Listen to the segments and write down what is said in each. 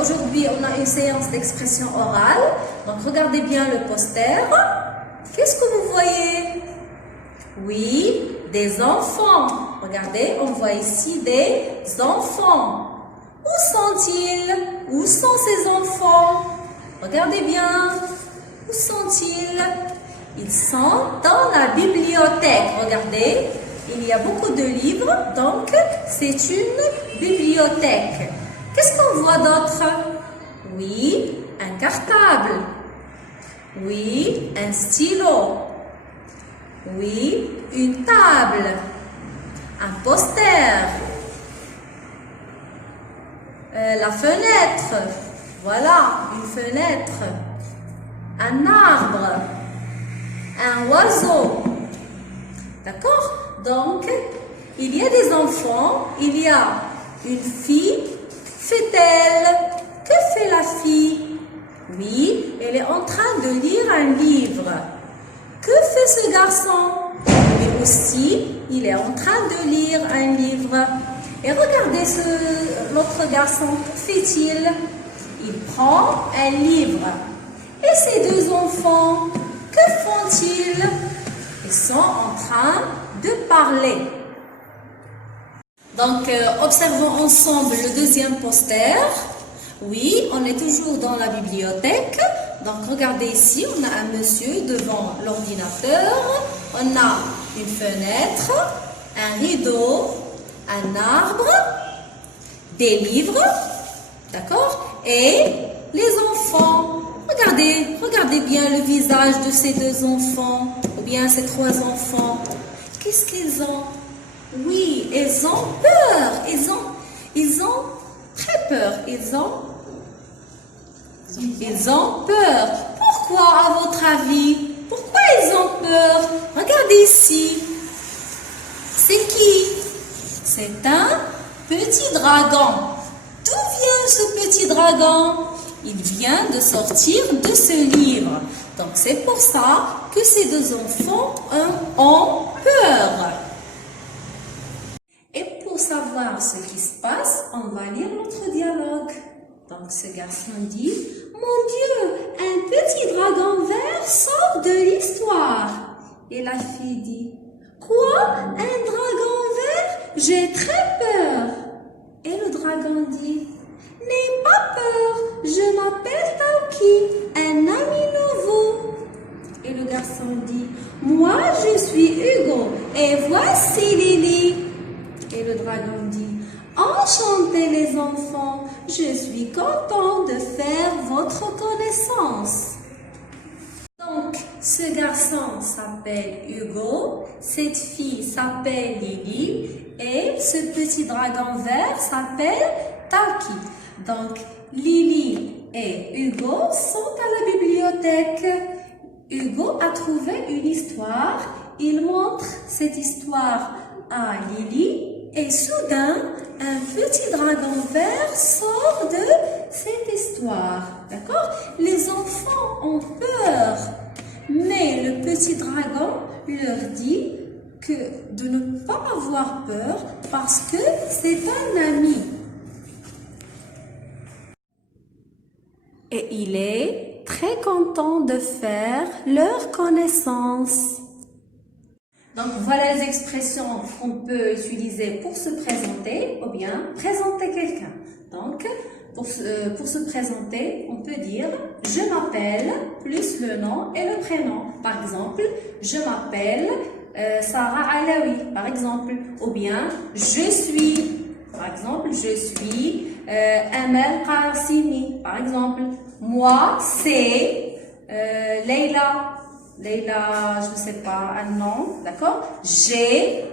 aujourd'hui, on a une séance d'expression orale. Donc, regardez bien le poster. Qu'est-ce que vous voyez? Oui, des enfants. Regardez, on voit ici des enfants. Où sont-ils? Où sont ces enfants? Regardez bien. Où sont-ils? Ils sont dans la bibliothèque. Regardez, il y a beaucoup de livres, donc c'est une bibliothèque. Qu'est-ce qu'on voit d'autre? Oui, un cartable. Oui, un stylo. Oui, une table. Un poster. La fenêtre. Voilà, une fenêtre. Un arbre. Un oiseau. D'accord? Donc, il y a des enfants, il y a une fille. Fait-elle? Que fait la fille? Oui, elle est en train de lire un livre. Que fait ce garçon? Lui aussi, il est en train de lire un livre. Et regardez l'autre garçon, que fait-il? Il prend un livre. Et ces deux enfants, que font-ils? Ils sont en train de parler. Donc, observons ensemble le deuxième poster. Oui, on est toujours dans la bibliothèque. Donc, regardez ici, on a un monsieur devant l'ordinateur. On a une fenêtre, un rideau, un arbre, des livres, d'accord? Et les enfants. Regardez bien le visage de ces deux enfants, ou bien ces trois enfants. Qu'est-ce qu'ils ont? Oui, ils ont peur. Ils ont très peur. Ils ont peur. Pourquoi, à votre avis? Pourquoi ils ont peur? Regardez ici. C'est qui? C'est un petit dragon. D'où vient ce petit dragon? Il vient de sortir de ce livre. Donc, c'est pour ça que ces deux enfants ont peur. Et pour savoir ce qui se passe, on va lire notre dialogue. Donc, ce garçon dit, « Mon Dieu, un petit dragon vert sort de l'histoire. » Et la fille dit, « Quoi? Un dragon vert? J'ai très peur. » Et le dragon dit, « N'aie pas peur, je m'appelle Tauki, un ami nouveau. » Et le garçon dit, « Moi, je suis Hugo, et voici Lily. » Et le dragon dit, « Enchanté les enfants, je suis content de faire votre connaissance. » Donc, ce garçon s'appelle Hugo, cette fille s'appelle Lily, et ce petit dragon vert s'appelle Tauki. Donc, Lily et Hugo sont à la bibliothèque. Hugo a trouvé une histoire. Il montre cette histoire à Lily et soudain, un petit dragon vert sort de cette histoire. D'accord? Les enfants ont peur, mais le petit dragon leur dit de ne pas avoir peur parce que c'est un ami. Et il est très content de faire leur connaissance. Donc, voilà les expressions qu'on peut utiliser pour se présenter ou bien présenter quelqu'un. Donc, pour se présenter, on peut dire « Je m'appelle » plus le nom et le prénom. Par exemple, « Je m'appelle Sarah Alaoui » par exemple. Ou bien « Je suis » par exemple, « Je suis Amel Qassimi » par exemple. Moi, c'est Leila. Leila, je ne sais pas, un nom, d'accord? J'ai,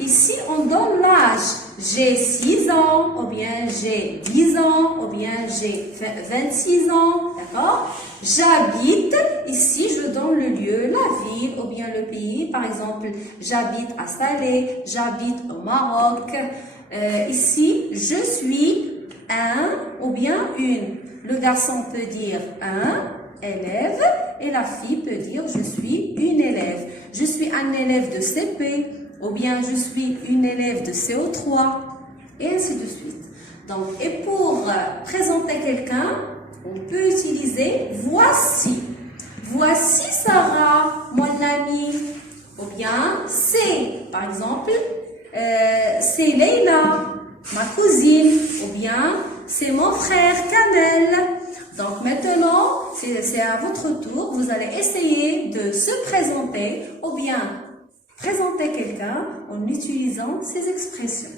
ici on donne l'âge. J'ai 6 ans, ou bien j'ai 10 ans, ou bien j'ai 26 ans, d'accord? J'habite, ici je donne le lieu, la ville, ou bien le pays. Par exemple, j'habite à Salé, j'habite au Maroc. Ici, je suis un, ou bien une. Le garçon peut dire un élève et la fille peut dire je suis une élève. Je suis un élève de CP ou bien je suis une élève de CO3 et ainsi de suite. Donc, et pour présenter quelqu'un, on peut utiliser voici. Voici Sarah, mon amie. Ou bien c'est, par exemple, c'est Leila, ma cousine. Ou bien c'est mon frère Kamel. Donc maintenant, c'est à votre tour. Vous allez essayer de se présenter ou bien présenter quelqu'un en utilisant ces expressions.